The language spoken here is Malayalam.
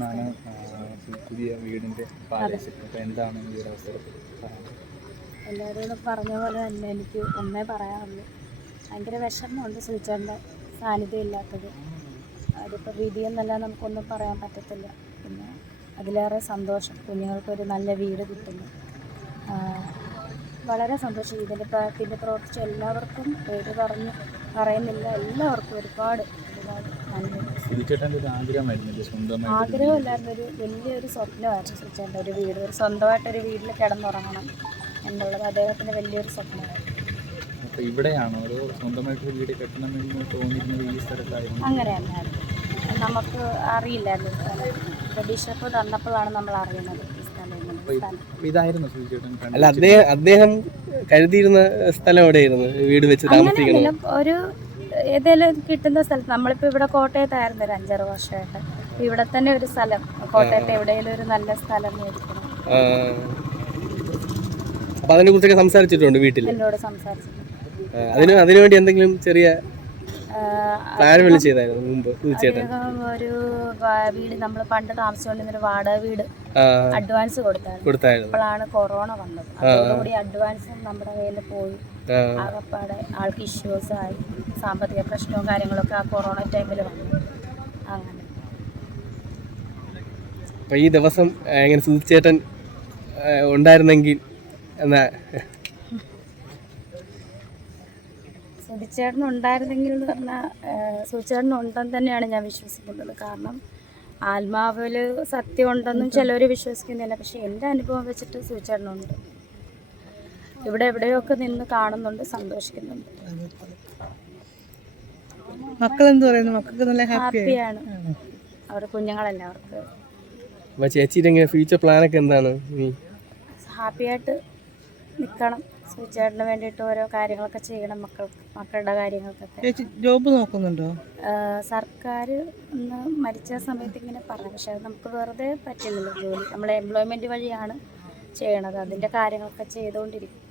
എന്നാണ് പുതിയ വീടിന്റെ അപ്പോൾ എന്താണ് ഈ ഒരു എല്ലാവരോടും പറഞ്ഞ പോലെ തന്നെ എനിക്ക് ഒന്നേ പറയാറുള്ളൂ ഭയങ്കര വിഷമമുണ്ട് സുചേട്ടന്റെ സാന്നിധ്യം ഇല്ലാത്തത്. അതിപ്പോൾ വിധിയെന്നല്ല നമുക്കൊന്നും പറയാൻ പറ്റത്തില്ല. പിന്നെ അതിലേറെ സന്തോഷം. കുഞ്ഞുങ്ങൾക്കൊരു നല്ല വീട് കിട്ടുന്നു. വളരെ സന്തോഷം. ഇതിന്റെ പിന്നെ പ്രവർത്തിച്ച എല്ലാവർക്കും പേര് പറഞ്ഞു പറയുന്നില്ല. എല്ലാവർക്കും ഒരുപാട് ഒരുപാട് സുധിച്ചേട്ടന്റെ ഒരു ആഗ്രഹമായിരുന്നില്ലേ സ്വന്തമായിട്ട് ആഗ്രഹമില്ലായിരുന്നു ഒരു വലിയൊരു സ്വപ്നമായിരുന്നു സുചേട്ടന്റെ ഒരു വീട്. ഒരു സ്വന്തമായിട്ടൊരു വീട്ടിൽ കിടന്നുറങ്ങണം എന്നുള്ളത് അദ്ദേഹത്തിന്റെ വലിയൊരു സ്വപ്നമായിരുന്നു. അപ്പോൾ ഇവിടെയാണോ ഒരു സ്വന്തമായിട്ടൊരു വീട് കെട്ടണമെന്ന് തോന്നിയിരുന്നത് ഈ സ്ഥലത്തായിരുന്നു? അങ്ങനെ തന്നെയായിരുന്നു. നമുക്ക് അറിയില്ലായിരുന്നു. ബിഷപ്പ് തന്നപ്പോഴാണ് നമ്മൾ അറിയുന്നത് ഇതായിരുന്നു അല്ല അദ്ദേഹം അദ്ദേഹം കരുതിയിരുന്ന സ്ഥലം എവിടെയായിരുന്നു? വീട് വെച്ച് താമസിക്കണം ഒരു ഏതെങ്കിലും കിട്ടുന്ന സ്ഥലത്ത് നമ്മളിപ്പോൾ ഇവിടെ കോട്ടയത്തായിരുന്നു ഒരു അഞ്ചാറ് വർഷമായിട്ട്. ഇവിടെ തന്നെ ഒരു സ്ഥലം. കോട്ടയത്ത് എവിടെയെങ്കിലും ഒരു നല്ല സ്ഥലം മേടിക്കണം. അപ്പൊ അതിനെ കുറിച്ചൊക്കെ സംസാരിച്ചിട്ടുണ്ട് വീട്ടിൽ എന്നോട് സംസാരിച്ചു. അതിന് അതിനുവേണ്ടി എന്തെങ്കിലും ചെറിയ പ്ലാൻ വല്ലതും ചെയ്തായിരുന്നു മുമ്പ് തീർച്ചയായിട്ടും? ഒരു വീട് നമ്മൾ പണ്ട് താമസിച്ചുകൊണ്ടിരുന്നൊരു വാടക വീട് അഡ്വാൻസ് കൊടുത്തായിരുന്നു. കൊടുത്തായിരുന്നു. അപ്പോഴാണ് കൊറോണ വന്നത്. അതോടുകൂടി അഡ്വാൻസും നമ്മുടെ കയ്യിൽ പോയി. ആകപ്പാടെ ആൾക്ക് ഇഷ്യൂസ് ആയി. സാമ്പത്തിക പ്രശ്നവും കാര്യങ്ങളൊക്കെ ആ കൊറോണ ടൈമിൽ വന്നു. അങ്ങനെ. അപ്പൊ ഈ ദിവസം എങ്ങനെ സുധിച്ചേട്ടൻ ഉണ്ടായിരുന്നെങ്കിൽ എന്നാ? സുധിച്ചേട്ടൻ ഉണ്ടായിരുന്നെങ്കിൽ എന്ന് പറഞ്ഞാൽ സുധിച്ചേട്ടൻ ഉണ്ടെന്ന് തന്നെയാണ് ഞാൻ വിശ്വസിക്കുന്നത്. കാരണം ആത്മാവിൽ സത്യം ഉണ്ടെന്നും ചിലർ വിശ്വസിക്കുന്നില്ല. പക്ഷെ എന്റെ അനുഭവം വെച്ചിട്ട് സുധിച്ചേട്ടനുണ്ട്. ഇവിടെ എവിടെയൊക്കെ നിന്ന് കാണുന്നുണ്ട് സന്തോഷിക്കുന്നുണ്ട്. മക്കൾ എന്ത് പറയുന്നു? മക്കൾക്ക് നല്ല ഹാപ്പി ഹാപ്പിയാണ്. അവരുടെ കുഞ്ഞുങ്ങളല്ല അവർക്ക് ചേച്ചിയുടെ ഫ്യൂച്ചർ പ്ലാനൊക്കെ എന്താണ്? ഇനി? ഹാപ്പിയായിട്ട് നിൽക്കണം സുചേട്ടന് വേണ്ടിയിട്ട് ഓരോ കാര്യങ്ങളൊക്കെ ചെയ്യണം മക്കൾക്ക് മക്കളുടെ കാര്യങ്ങൾക്കൊക്കെ. ചേച്ചി ജോബ് നോക്കുന്നുണ്ടോ? സർക്കാർ മരിച്ച സമയത്ത് ഇങ്ങനെ പറഞ്ഞു. പക്ഷെ അത് നമുക്ക് വെറുതെ പറ്റുന്നില്ല ജോലി. നമ്മൾ എംപ്ലോയ്മെന്റ് വഴിയാണ് ചെയ്യണത്. അതിന്റെ കാര്യങ്ങളൊക്കെ ചെയ്തുകൊണ്ടിരിക്കും.